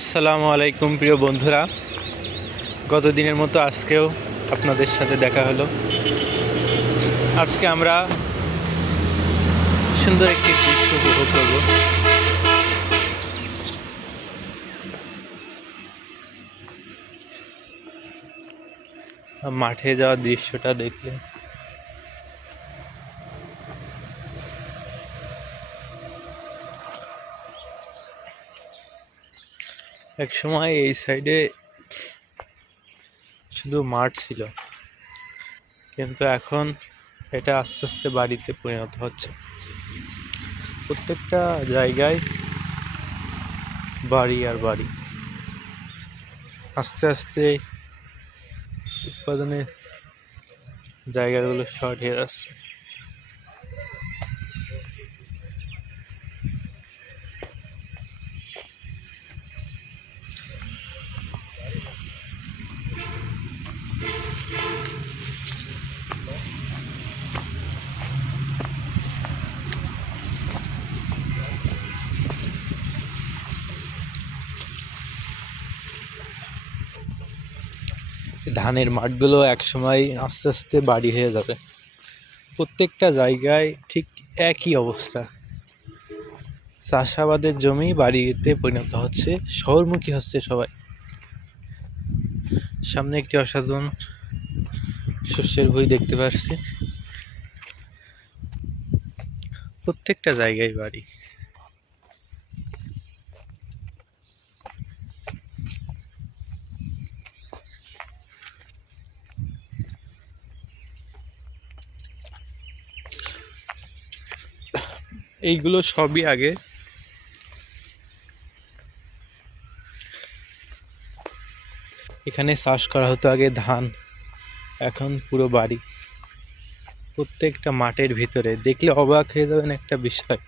আসসালামু আলাইকুম প্রিয় বন্ধুরা, গত দিনের মতো আজকেও আপনাদের সাথে দেখা হলো। আজকে আমরা সুন্দর একটি দৃশ্য উপভোগ করব। মাঠে যাওয়ার দৃশ্যটা দেখলে এক সময় এই সাইডে শুধু মাঠ ছিল, কিন্তু এখন এটা আস্তে আস্তে বাড়িতে পরিণত হচ্ছে। প্রত্যেকটা জায়গায় বাড়ি আর বাড়ি, আস্তে আস্তে উৎপাদনের জায়গাগুলো শর্ট হয়ে যাচ্ছে। ধানের মাঠগুলো একসময় আস্তে আস্তে বাড়ি হয়ে যাবে। প্রত্যেকটা জায়গায় ঠিক একই অবস্থা, চাষাবাদের জমি বাড়িতে পরিণত হচ্ছে, শহরমুখী হচ্ছে সবাই। সামনে একটি অসাধারণ শস্যের ভুঁই দেখতে পাচ্ছি। প্রত্যেকটা জায়গায় বাড়ি। এইগুলো সবই আগে এখানে চাষ করা হতো, আগে ধান, এখন পুরো বাড়ি। প্রত্যেকটা মাঠের ভিতরে দেখলে অবাক হয়ে যাবেন একটা বিষয়,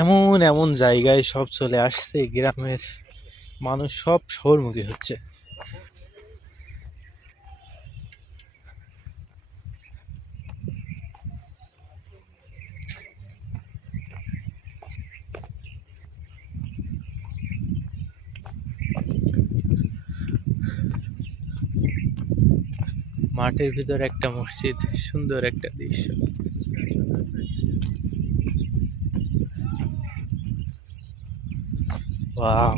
এমন এমন জায়গায় সব চলে আসছে। গ্রামের মানুষ সব শহরমুখী হচ্ছে। মাঠের ভিতর একটা মসজিদ, সুন্দর একটা দৃশ্য। ওয়াও,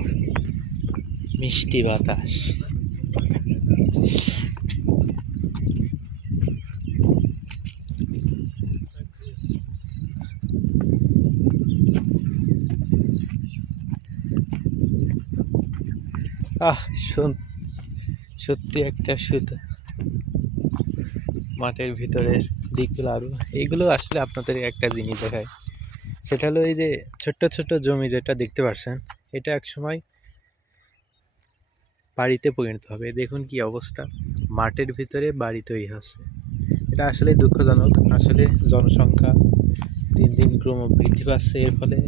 মিষ্টি বাতাস। আহ, সত্যি একটা সুতা। মাঠের ভিতরের দিকগুলো আরো, এইগুলো আসলে আপনাদের একটা জিনিস দেখায়, সেটা হলো এই যে ছোট্ট ছোট্ট জমি যেটা দেখতে পাচ্ছেন, এটা এক সময় বাড়িতে পরিণত হবে। দেখুন কি অবস্থা, মাঠের ভিতরে বাড়ি তৈরি হচ্ছে। এটা আসলে দুঃখজনক। আসলে জনসংখ্যা দিন দিন ক্রম বৃদ্ধি পাচ্ছে, এর ফলে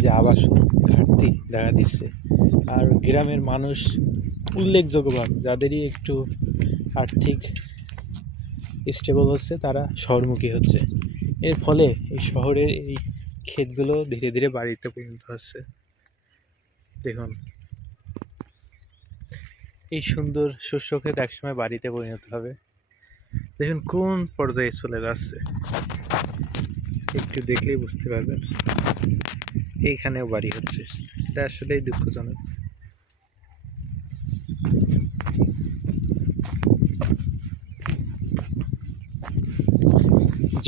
যে আবাসন ঘাটতি দেখা দিচ্ছে। আর গ্রামের মানুষ উল্লেখযোগ্যভাবে যাদেরই একটু আর্থিক স্টেবল হচ্ছে, তারা শহরমুখী হচ্ছে। এর ফলে এই শহরের এই ক্ষেতগুলো ধীরে ধীরে বাড়িতে পরিণত হচ্ছে। দেখুন, এই সুন্দর শস্য ক্ষেত একসময় বাড়িতে পরিণত হবে। দেখুন কোন পর্যায়ে চলে যাচ্ছে, একটু দেখলেই বুঝতে পারবেন। এইখানেও বাড়ি হচ্ছে, এটা আসলেই দুঃখজনক।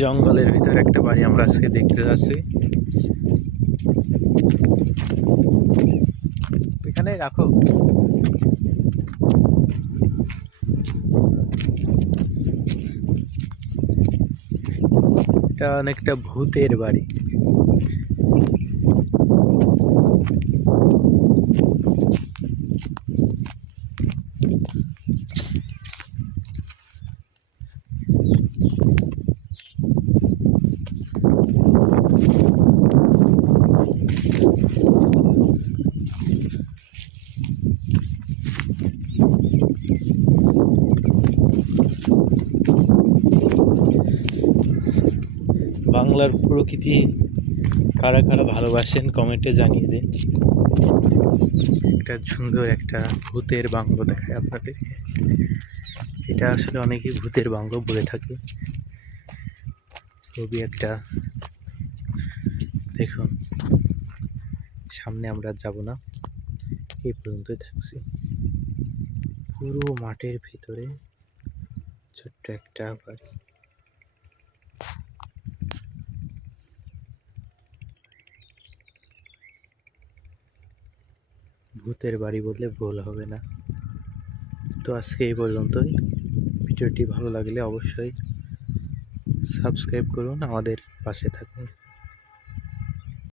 জঙ্গলের ভিতরে একটা বাড়ি আমরা আজকে দেখতে যাচ্ছি। এখানে রাখো। এটা অনেকটা ভূতের বাড়ি। বাংলার প্রকৃতি কারা কারা ভালোবাসেন কমেন্টে জানিয়ে দিন। একটা সুন্দর একটা ভূতের বাংলো দেখায় আপনাদেরকে। এটা আসলে অনেকেই ভূতের বাংলো বলে থাকে। খুবই একটা, দেখুন সামনে আমরা যাব না, এই পর্যন্তই থাকছি। পুরো মাঠের ভিতরে ছোট্ট একটা বাড়ি। ভূতের বাড়ি বললে ভুল হবে না। তো আজকে এই পর্যন্তই। ভিডিওটি ভালো লাগলে অবশ্যই সাবস্ক্রাইব করুন, আমাদের পাশে থাকুন।